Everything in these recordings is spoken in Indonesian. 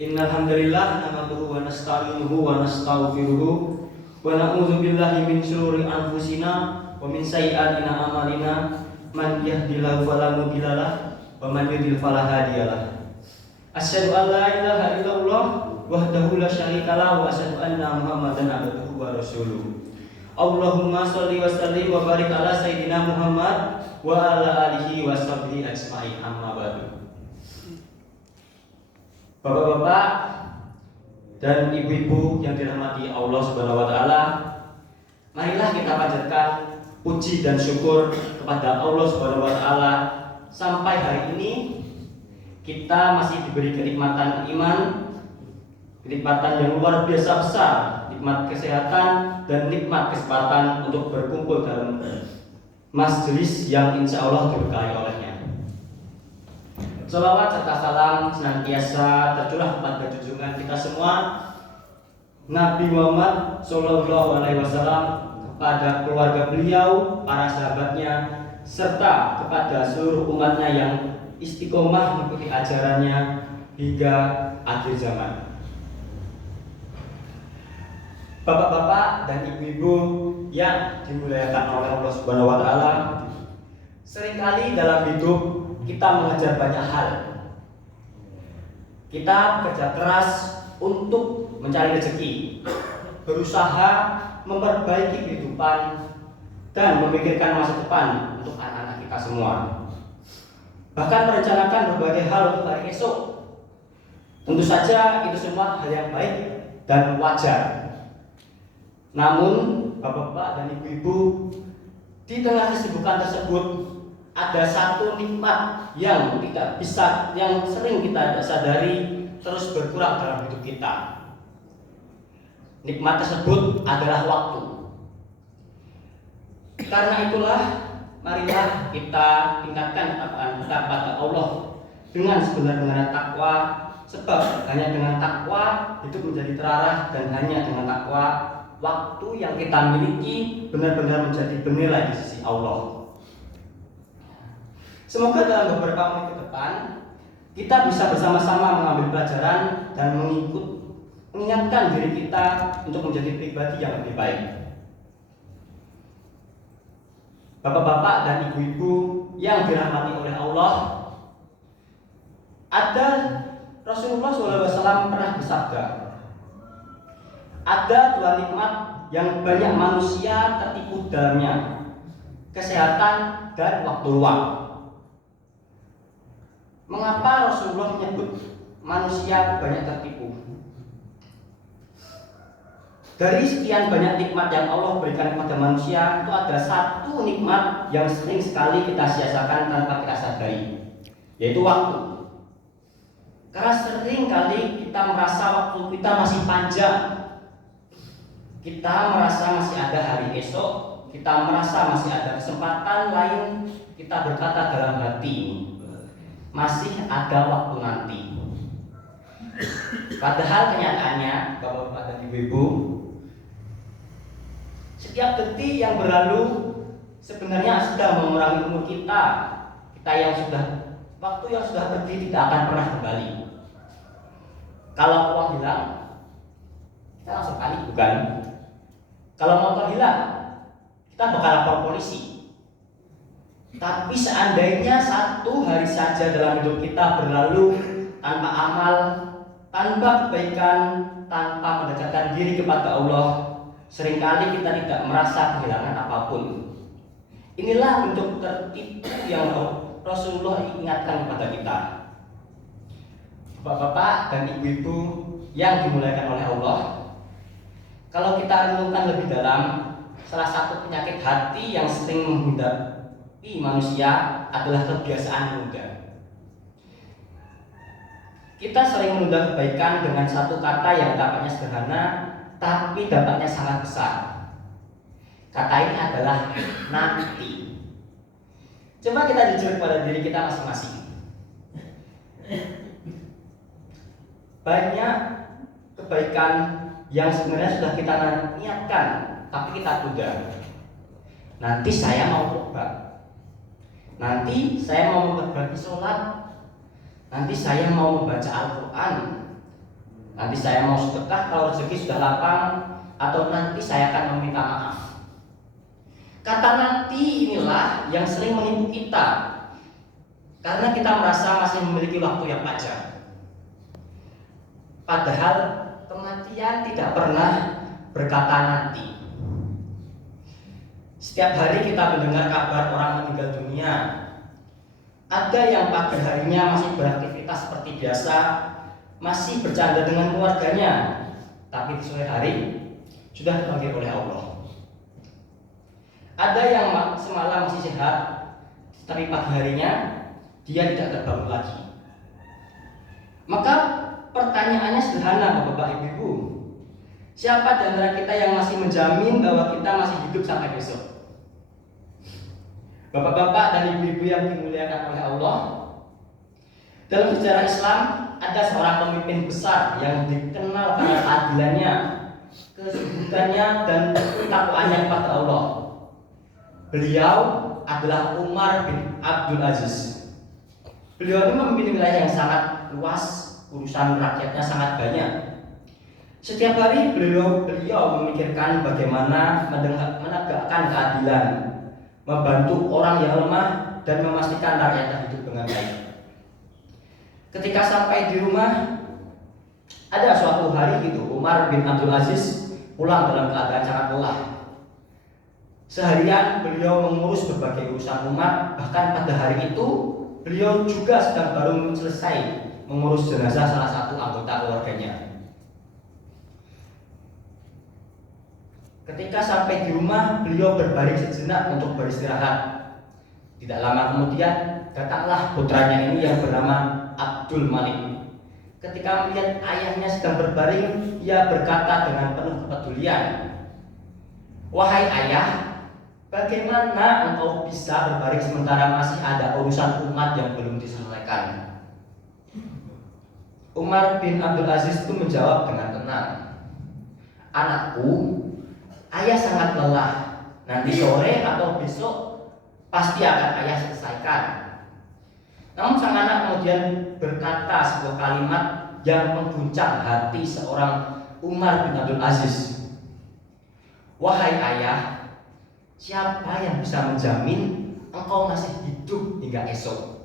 Innal hamdalillah nahmaduhu wa nasta'inuhu wa nastaghfiruh wa na'udzu billahi min shururi anfusina wa min sayyi'ati a'malina man yahdihillahu fala mudhillalah wa man yudhlil fala hadiyalah. Asyhadu an la ilaha illallah wahdahu la syarikalah wa asyhadu anna Muhammadan abduhu wa rasuluh. Allahumma sholli wa sallim wa barik ala sayyidina Muhammad wa ala alihi wa sahbihi ajma'in, amma ba'du. Bapak-bapak dan ibu-ibu yang dirahmati Allah Subhanahu wa taala, marilah kita panjatkan puji dan syukur kepada Allah Subhanahu wa taala sampai hari ini kita masih diberi kenikmatan iman, kenikmatan yang luar biasa besar, nikmat kesehatan dan nikmat kesempatan untuk berkumpul dalam majelis yang insya Allah diberkahi olehnya. Salawat serta salam senantiasa tercurah kepada junjungan kita semua Nabi Muhammad Sallallahu Alaihi Wasallam, kepada keluarga beliau, para sahabatnya, serta kepada seluruh umatnya yang istiqomah mengikuti ajarannya hingga akhir zaman. Bapak-bapak dan ibu-ibu yang dimuliakan oleh Allah Subhanahu wa taala, seringkali dalam hidup kita mengejar banyak hal. Kita bekerja keras untuk mencari rezeki, berusaha memperbaiki kehidupan dan memikirkan masa depan untuk anak-anak kita semua. Bahkan merencanakan berbagai hal untuk hari esok. Tentu saja itu semua hal yang baik dan wajar. Namun, bapak-bapak dan ibu-ibu, di tengah kesibukan tersebut ada satu nikmat yang sering kita tidak sadari terus berkurang dalam hidup kita. Nikmat tersebut adalah waktu. Karena itulah, marilah kita tingkatkan ketakwaan kita kepada Allah dengan sebenar-benarnya takwa, sebab hanya dengan takwa hidup menjadi terarah, dan hanya dengan takwa waktu yang kita miliki benar-benar menjadi bernilai di sisi Allah. Semoga dalam beberapa menit ke depan kita bisa bersama-sama mengambil pelajaran dan mengingatkan diri kita untuk menjadi pribadi yang lebih baik. Bapak-bapak dan ibu-ibu yang dirahmati oleh Allah, ada Rasulullah SAW pernah bersabda, ada dua nikmat yang banyak manusia tertipu dalamnya, kesehatan dan waktu luang. Mengapa Rasulullah menyebut manusia banyak tertipu? Dari sekian banyak nikmat yang Allah berikan kepada manusia, itu ada satu nikmat yang sering sekali kita sia-siakan tanpa kita sadari, yaitu waktu. Karena sering kali kita merasa waktu kita masih panjang, kita merasa masih ada hari esok, kita merasa masih ada kesempatan lain, kita berkata dalam hati, masih ada waktu nanti. Padahal kenyataannya, bapak-bapak dan ibu-ibu, setiap detik yang berlalu sebenarnya sedang mengurangi umur kita. Waktu yang sudah pergi tidak akan pernah kembali. Kalau uang hilang, kita langsung panik, bukan? Kalau motor hilang, kita bakal lapor polisi. Tapi seandainya satu hari saja dalam hidup kita berlalu tanpa amal, tanpa kebaikan, tanpa mendekatkan diri kepada Allah, seringkali kita tidak merasa kehilangan apapun. Inilah bentuk tertipu yang Rasulullah ingatkan kepada kita. Bapak-bapak dan ibu-ibu yang dimuliakan oleh Allah, kalau kita renungkan lebih dalam, salah satu penyakit hati yang sering menghindar manusia adalah kebiasaan menunda. Kita sering menunda kebaikan dengan satu kata yang tampaknya sederhana, tapi dampaknya sangat besar. Kata ini adalah nanti. Coba kita jujur pada diri kita masing-masing. Banyak kebaikan yang sebenarnya sudah kita niatkan, tapi kita tunda. Nanti saya mau tobat. Nanti saya mau memperbaiki sholat. Nanti saya mau membaca Al-Quran. Nanti saya mau sedekah kalau rezeki sudah lapang, atau nanti saya akan meminta maaf. Kata nanti inilah yang sering menipu kita, karena kita merasa masih memiliki waktu yang panjang. Padahal kematian tidak pernah berkata nanti. Setiap hari kita mendengar kabar orang meninggal dunia. Ada yang pagi harinya masih beraktivitas seperti biasa, masih bercanda dengan keluarganya, tapi di sore hari sudah dipanggil oleh Allah. Ada yang semalam masih sehat, tapi pagi harinya dia tidak terbangun lagi. Maka pertanyaannya sederhana, Bapak Ibu. Siapa di antara kita yang masih menjamin bahwa kita masih hidup sampai besok? Bapak-bapak dan ibu-ibu yang dimuliakan oleh Allah, dalam sejarah Islam ada seorang pemimpin besar yang dikenal karena keadilannya, kesubutannya, dan ketakwaannya kepada Allah. Beliau adalah Umar bin Abdul Aziz. Beliau ini memimpin wilayah yang sangat luas, urusan rakyatnya sangat banyak. Setiap hari beliau memikirkan bagaimana menegakkan keadilan, membantu orang yang lemah, dan memastikan rakyatnya hidup dengan baik. Ketika sampai di rumah, ada suatu hari Umar bin Abdul Aziz pulang dalam keadaan sangat lelah. Seharian beliau mengurus berbagai urusan umat, bahkan pada hari itu beliau juga sedang baru selesai mengurus jenazah salah satu anggota keluarganya. Ketika sampai di rumah, beliau berbaring sejenak untuk beristirahat. Tidak lama kemudian datanglah putranya ini yang bernama Abdul Malik. Ketika melihat ayahnya sedang berbaring, ia berkata dengan penuh kepedulian, "Wahai ayah, bagaimana engkau bisa berbaring sementara masih ada urusan umat yang belum diselesaikan?" Umar bin Abdul Aziz itu menjawab dengan tenang, "Anakku, ayah sangat lelah. Nanti sore atau besok pasti akan ayah selesaikan." Namun sang anak kemudian berkata sebuah kalimat yang mengguncang hati seorang Umar bin Abdul Aziz. "Wahai ayah, siapa yang bisa menjamin engkau masih hidup hingga esok?"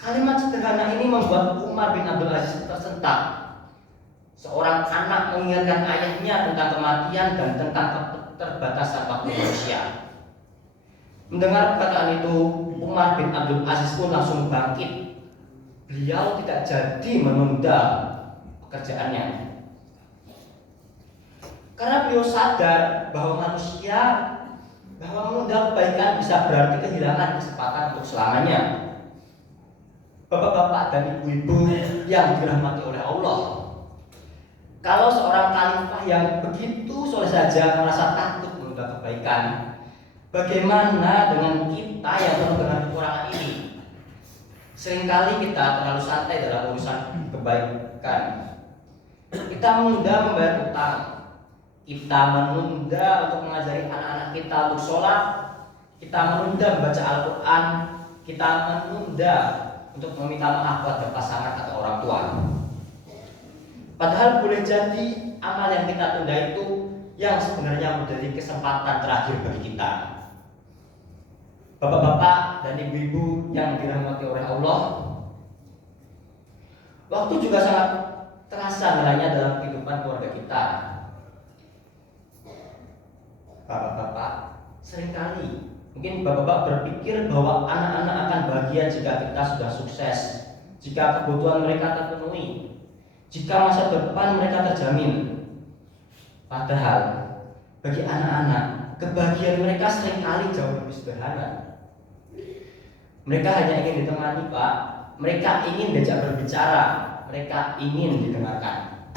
Kalimat sederhana ini membuat Umar bin Abdul Aziz tersentak. Seorang anak mengingatkan ayahnya tentang kematian dan tentang keterbatasan waktu manusia. Mendengar perkataan itu, Umar bin Abdul Aziz pun langsung bangkit. Beliau tidak jadi menunda pekerjaannya, karena beliau sadar bahwa menunda kebaikan bisa berarti kehilangan kesempatan untuk selamanya. Bapak-bapak dan ibu-ibu yang dirahmati oleh Allah, kalau seorang khalifah yang begitu soleh saja merasa takut menunda kebaikan, bagaimana dengan kita yang penuh dengan kekurangan ini? Seringkali kita terlalu santai dalam urusan kebaikan. Kita menunda membayar utang, kita menunda untuk mengajari anak-anak kita untuk sholat, kita menunda membaca Al-Quran, kita menunda untuk meminta maaf kepada pasangan atau orang tua. Padahal boleh jadi amal yang kita tunda itu yang sebenarnya menjadi kesempatan terakhir bagi kita. Bapak-bapak dan ibu-ibu yang dirahmati oleh Allah, waktu juga sangat terasa nilainya dalam kehidupan keluarga kita. Bapak-bapak, seringkali mungkin bapak-bapak berpikir bahwa anak-anak akan bahagia jika kita sudah sukses, jika kebutuhan mereka terpenuhi, jika masa depan mereka terjamin. Padahal bagi anak-anak, kebahagiaan mereka seringkali jauh lebih sederhana. Mereka hanya ingin ditemani, Pak. Mereka ingin diajak berbicara, mereka ingin didengarkan.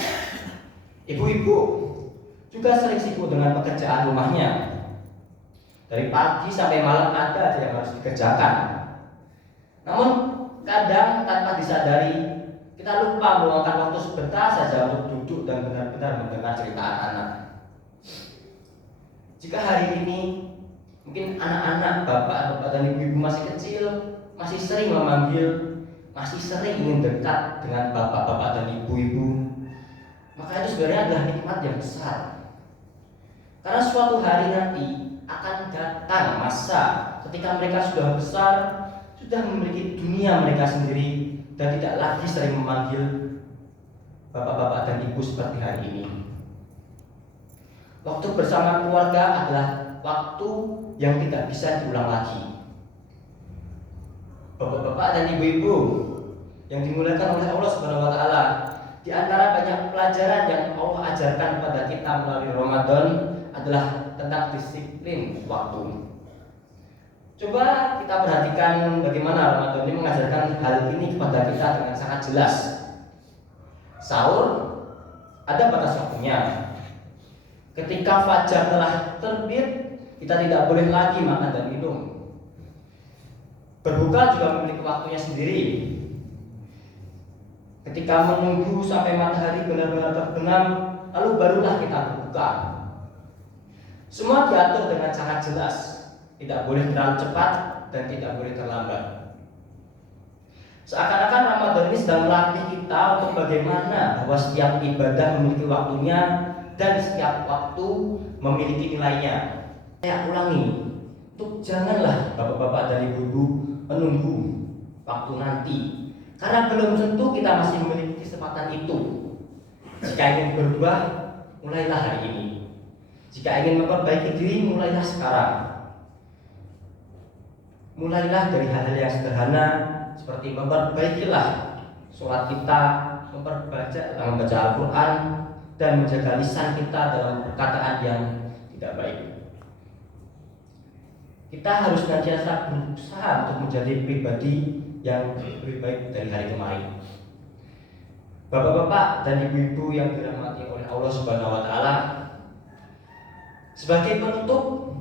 Ibu-ibu juga sering sibuk dengan pekerjaan rumahnya. Dari pagi sampai malam ada aja yang harus dikerjakan. Namun kadang tanpa disadari kita lupa meluangkan waktu sebentar saja untuk duduk dan benar-benar mendengar cerita anak-anak. Jika hari ini mungkin anak-anak, bapak dan ibu-ibu masih kecil, masih sering memanggil, masih sering ingin dekat dengan bapak-bapak dan ibu-ibu, maka itu sebenarnya adalah nikmat yang besar. Karena suatu hari nanti akan datang masa ketika mereka sudah besar, sudah memiliki dunia mereka sendiri, dan tidak lagi sering memanggil bapak-bapak dan ibu seperti hari ini. Waktu bersama keluarga adalah waktu yang tidak bisa diulang lagi. Bapak-bapak dan ibu-ibu yang dimuliakan oleh Allah Subhanahu wa taala, di antara banyak pelajaran yang Allah ajarkan kepada kita melalui Ramadan adalah tentang disiplin waktu. Coba kita perhatikan bagaimana Ramadan ini mengajarkan hal ini kepada kita dengan sangat jelas. Sahur ada batas waktunya. Ketika fajar telah terbit, kita tidak boleh lagi makan dan minum. Berbuka juga memiliki waktunya sendiri. Ketika menunggu sampai matahari benar-benar terbenam, lalu barulah kita berbuka. Semua diatur dengan sangat jelas. Tidak boleh terlalu cepat dan tidak boleh terlambat. Seakan-akan Ramadan ini sedang melatih kita untuk bagaimana bahwa setiap ibadah memiliki waktunya dan setiap waktu memiliki nilainya. Saya ulangi, untuk janganlah bapak-bapak dan ibu-ibu menunggu waktu nanti, karena belum tentu kita masih memiliki kesempatan itu. Jika ingin berubah, mulailah hari ini. Jika ingin memperbaiki diri, mulailah sekarang. Mulailah dari hal-hal yang sederhana, seperti memperbaikilah sholat kita, membaca Al-Quran, dan menjaga lisan kita dalam perkataan yang tidak baik. Kita harus senantiasa berusaha untuk menjadi pribadi yang lebih baik dari hari kemarin. Bapak-bapak dan ibu-ibu yang dirahmati oleh Allah Subhanahu wa taala, sebagai penutup,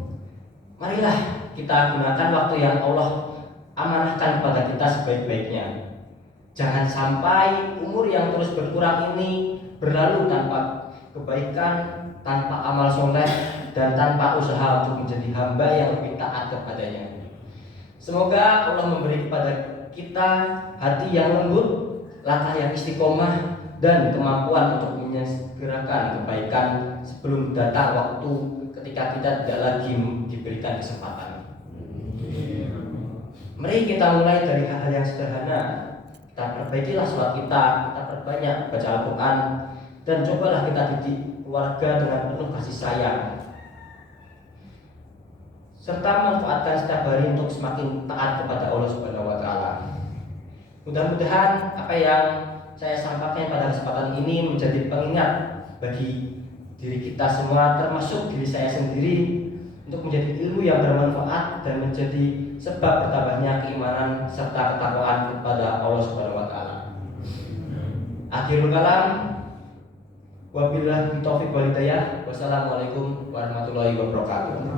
marilah kita gunakan waktu yang Allah amanahkan kepada kita sebaik-baiknya. Jangan sampai umur yang terus berkurang ini berlalu tanpa kebaikan, tanpa amal soleh, dan tanpa usaha untuk menjadi hamba yang lebih taat kepadanya. Semoga Allah memberi kepada kita hati yang lembut, langkah yang istiqomah, dan kemampuan untuk menyegerakan kebaikan sebelum datang waktu ketika kita tidak lagi diberikan kesempatan. Mari kita mulai dari hal-hal yang sederhana. Kita perbaikilah sholat kita perbanyak baca Al-Quran, dan cobalah kita didik keluarga dengan penuh kasih sayang, serta manfaatkan setiap hari untuk semakin taat kepada Allah Subhanahu wa taala. Mudah-mudahan apa yang saya sampaikan pada kesempatan ini menjadi pengingat bagi diri kita semua, termasuk diri saya sendiri, untuk menjadi ilmu yang bermanfaat dan menjadi sebab bertambahnya keimanan serta ketakwaan kepada Allah Subhanahu wa taala. Akhirul kalam, wabillahi taufiq wal hidayah. Wassalamualaikum warahmatullahi wabarakatuh.